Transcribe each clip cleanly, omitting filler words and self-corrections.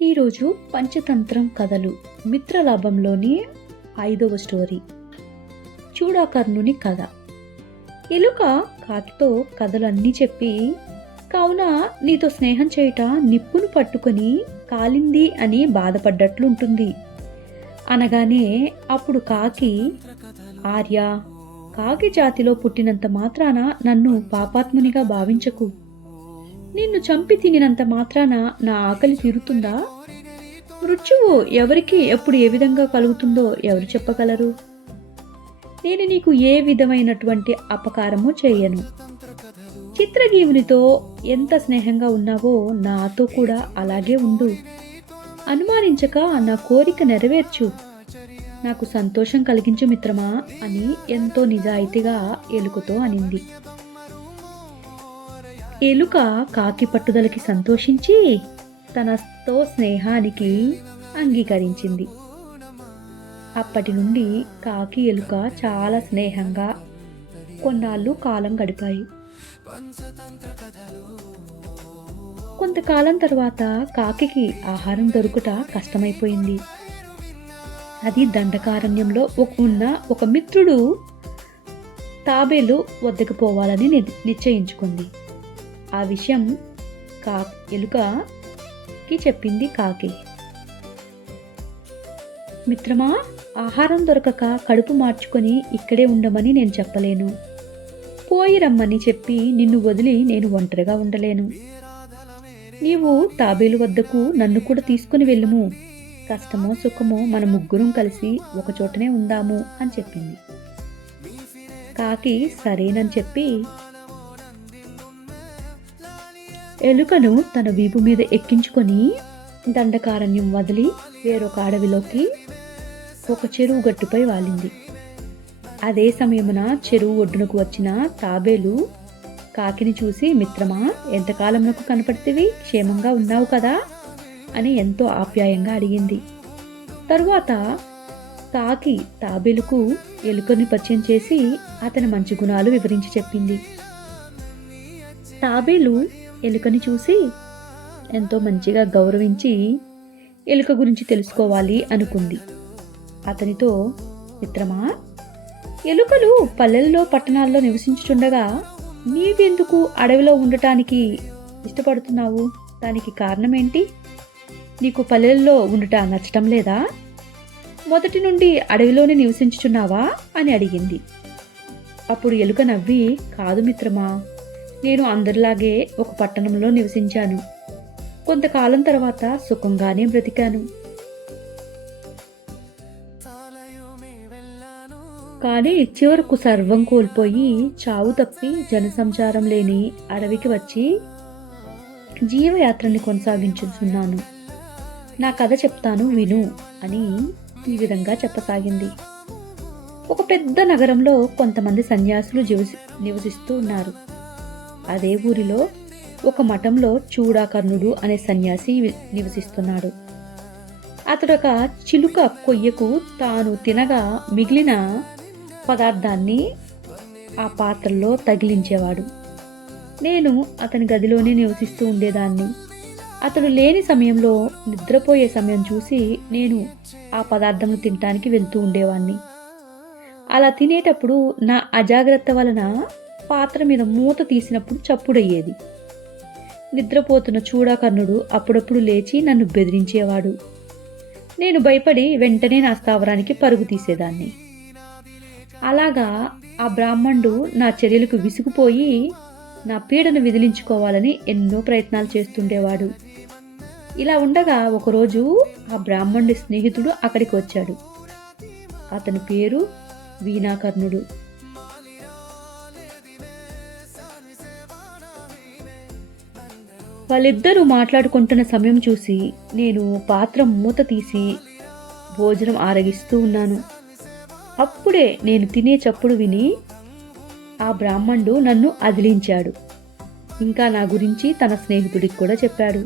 ఈరోజు పంచతంత్రం కథలు మిత్రలాభంలోని 5వ స్టోరీ చూడాకర్ణుని కథ. ఎలుక కాకితో కథలన్నీ చెప్పి, కావున నీతో స్నేహం చేయుట నిప్పును పట్టుకొని కాలింది అని బాధపడ్డట్లుంటుంది అనగానే అప్పుడు కాకి, ఆర్య, కాకి జాతిలో పుట్టినంత మాత్రాన నన్ను పాపాత్మునిగా భావించకు. నిన్ను చంపి తినినంత మాత్రాన నా ఆకలి తీరుతుందా? మృత్యువు ఎవరికి ఎప్పుడు ఏ విధంగా కలుగుతుందో ఎవరు చెప్పగలరు? నేను నీకు ఏ విధమైనటువంటి అపకారము చేయను. చిత్రగీవునితో ఎంత స్నేహంగా ఉన్నావో నాతో కూడా అలాగే ఉండు. అనుమానించక నా కోరిక నెరవేర్చు. నాకు సంతోషం కలిగించు మిత్రమా అని ఎంతో నిజాయితీగా ఎలుకతో అనింది. ఎలుక కాకి పట్టుదలకి సంతోషించి తనతో స్నేహానికి అంగీకరించింది. అప్పటి నుండి కాకి ఎలుక చాలా స్నేహంగా కొన్నాళ్ళు కాలం గడిపాయి. కొంతకాలం తర్వాత కాకికి ఆహారం దొరుకుట కష్టమైపోయింది. అది దండకారణ్యంలో ఉన్న ఒక మిత్రుడు తాబేలు వద్దకు పోవాలని నిశ్చయించుకుంది. ఆ విషయం ఎలుకకి చెప్పింది కాకి. మిత్రమా, ఆహారం దొరకక కడుపు మార్చుకొని ఇక్కడే ఉండమని నేను చెప్పలేను. పోయి రమ్మని చెప్పి నిన్ను వదిలి నేను ఒంటరిగా ఉండలేను. నీవు తాబేలు వద్దకు నన్ను కూడా తీసుకుని వెళ్ళుము. కష్టమో సుఖమో మన ముగ్గురం కలిసి ఒకచోటనే ఉందాము అని చెప్పింది. కాకి సరేనని చెప్పి ఎలుకను తన వీపు మీద ఎక్కించుకొని దండకారణ్యం వదిలి వేరొక అడవిలోకి ఒక చెరువు గట్టుపై వాలింది. అదే సమయమున చెరువు ఒడ్డునకు వచ్చిన తాబేలు కాకిని చూసి, మిత్రమా, ఎంతకాలమునకు కనపడితివి? క్షేమంగా ఉన్నావు కదా అని ఎంతో ఆప్యాయంగా అడిగింది. తరువాత కాకి తాబేలుకు ఎలుకని పరిచయం చేసి అతని మంచి గుణాలు వివరించి చెప్పింది. తాబేలు ఎలుకని చూసి ఎంతో మంచిగా గౌరవించి ఎలుక గురించి తెలుసుకోవాలి అనుకుంది. అతనితో, మిత్రమా, ఎలుకలు పల్లెల్లో పట్టణాల్లో నివసించుచుండగా నీవెందుకు అడవిలో ఉండటానికి ఇష్టపడుతున్నావు? దానికి కారణమేంటి? నీకు పల్లెల్లో ఉండట నచ్చటం లేదా? మొదటి నుండి అడవిలోనే నివసించుచున్నావా అని అడిగింది. అప్పుడు ఎలుక నవ్వి, కాదు మిత్రమా, నేను అందరిలాగే ఒక పట్టణంలో నివసించాను. కొంతకాలం తర్వాత సుఖంగానే బ్రతికాను. కానీ చివరకు సర్వం కోల్పోయి చావు తప్పి జనసంచారం లేని అడవికి వచ్చి జీవయాత్రని కొనసాగించుతున్నాను. నా కథ చెప్తాను విను అని ఈ విధంగా చెప్పసాగింది. ఒక పెద్ద నగరంలో కొంతమంది సన్యాసులు నివసిస్తూ ఉన్నారు. అదే ఊరిలో ఒక మఠంలో చూడాకర్ణుడు అనే సన్యాసి నివసిస్తున్నాడు. అతడొక చిలుక కొయ్యకు తాను తినగా మిగిలిన పదార్థాన్ని ఆ పాత్రలో తగిలించేవాడు. నేను అతని గదిలోనే నివసిస్తూ ఉండేదాన్ని. అతడు లేని సమయంలో నిద్రపోయే సమయం చూసి నేను ఆ పదార్థం తినటానికి వెళ్తూ ఉండేవాణ్ణి. అలా తినేటప్పుడు నా అజాగ్రత్త వలన పాత్ర మీద మూత తీసినప్పుడు చప్పుడయ్యేది. నిద్రపోతున్న చూడాకర్ణుడు అప్పుడప్పుడు లేచి నన్ను బెదిరించేవాడు. నేను భయపడి వెంటనే నా స్థావరానికి పరుగు తీసేదాన్ని. అలాగా ఆ బ్రాహ్మణుడు నా చర్యలకు విసిగిపోయి నా పీడను విదిలించుకోవాలని ఎన్నో ప్రయత్నాలు చేస్తుండేవాడు. ఇలా ఉండగా ఒకరోజు ఆ బ్రాహ్మణుడి స్నేహితుడు అక్కడికి వచ్చాడు. అతని పేరు వీణాకర్ణుడు. వాళ్ళిద్దరూ మాట్లాడుకుంటున్న సమయం చూసి నేను పాత్ర మూత తీసి భోజనం ఆరగిస్తూ ఉన్నాను. అప్పుడే నేను తినే చప్పుడు విని ఆ బ్రాహ్మణుడు నన్ను అదిలించాడు. ఇంకా నా గురించి తన స్నేహితుడికి కూడా చెప్పాడు.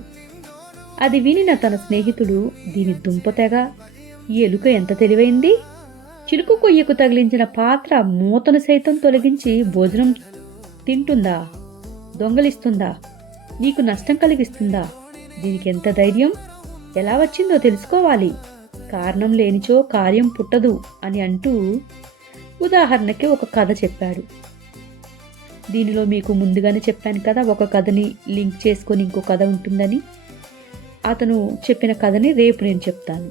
అది వినిన తన స్నేహితుడు, దీని దుంపతెగ, ఈ ఎలుక ఎంత తెలివైంది! చిలుకు కొయ్యకు తగిలించిన పాత్ర మూతను సైతం తొలగించి భోజనం తింటుందా? దొంగలిస్తుందా? నీకు నష్టం కలిగిస్తుందా? దీనికి ఎంత ధైర్యం ఎలా వచ్చిందో తెలుసుకోవాలి, కారణం లేనిచో కార్యం పుట్టదు అని అంటూ ఉదాహరణకి ఒక కథ చెప్పాడు. దీనిలో మీకు ముందుగానే చెప్పాను కదా, ఒక కథని లింక్ చేసుకొని ఇంకో కథ ఉంటుందని. అతను చెప్పిన కథని రేపు నేను చెప్తాను.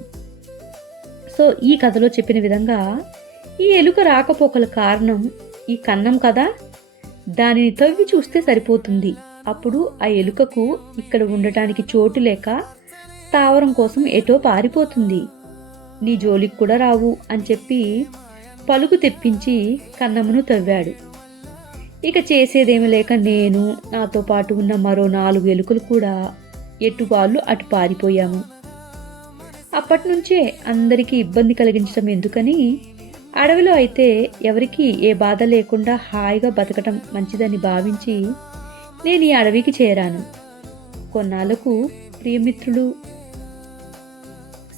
సో ఈ కథలో చెప్పిన విధంగా ఈ ఎలుక రాకపోకల కారణం ఈ కన్నం కదా, దానిని తవ్వి చూస్తే సరిపోతుంది. అప్పుడు ఆ ఎలుకకు ఇక్కడ ఉండటానికి చోటు లేక స్థావరం కోసం ఎటో పారిపోతుంది. నీ జోలికి కూడా రావు అని చెప్పి పలుకు తెప్పించి కన్నమును తవ్వాడు. ఇక చేసేదేమి లేక నేను, నాతో పాటు ఉన్న మరో 4 ఎలుకలు కూడా ఎటు వాళ్ళు అటు పారిపోయాము. అప్పటి నుంచే అందరికీ ఇబ్బంది కలిగించడం ఎందుకని, అడవిలో అయితే ఎవరికీ ఏ బాధ లేకుండా హాయిగా బతకటం మంచిదని భావించి నేను ఈ అడవికి చేరాను. కొన్నాళ్లకు ప్రియమిత్రులు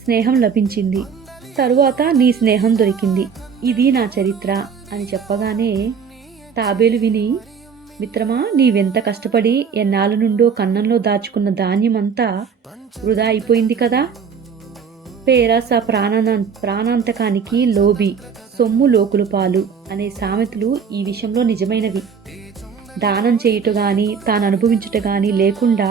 స్నేహం లభించింది. తరువాత నీ స్నేహం దొరికింది. ఇది నా చరిత్ర అని చెప్పగానే తాబేలు విని, మిత్రమా, నీవెంత కష్టపడి ఎన్నాళ్ళ నుండో కన్నంలో దాచుకున్న ధాన్యమంతా వృధా అయిపోయింది కదా. పేరాస ప్రాణాంతకానికి లోబి, సొమ్ము లోకుల పాలు అనే సామెతలు ఈ విషయంలో నిజమైనవి. దానం చేయుట గాని తాను అనుభవించుట గాని లేకుండా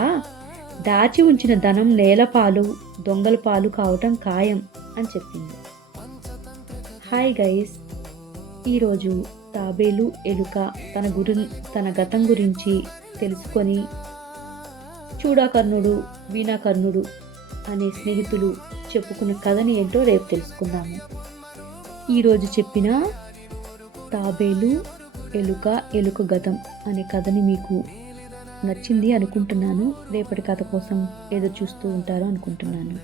దాచి ఉంచిన ధనం నేలపాలు, దొంగల పాలు కావటం ఖాయం అని చెప్పింది. హాయ్ గైస్, ఈరోజు తాబేలు ఎలుక తన గతం గురించి తెలుసుకొని చూడాకర్ణుడు వీణాకర్ణుడు అనే స్నేహితులు చెప్పుకున్న కథని ఏంటో రేపు తెలుసుకుందాము. ఈరోజు చెప్పిన తాబేలు ఎలుక గతం అనే కథని మీకు నచ్చింది అనుకుంటున్నాను. రేపటి కథ కోసం ఎదురు చూస్తూ ఉంటారు అనుకుంటున్నాను.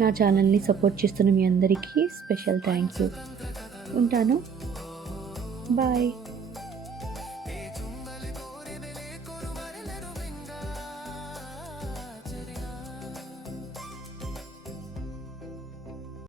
నా ఛానల్ని సపోర్ట్ చేస్తున్న మీ అందరికీ స్పెషల్ థ్యాంక్స్. ఉంటాను. బాయ్.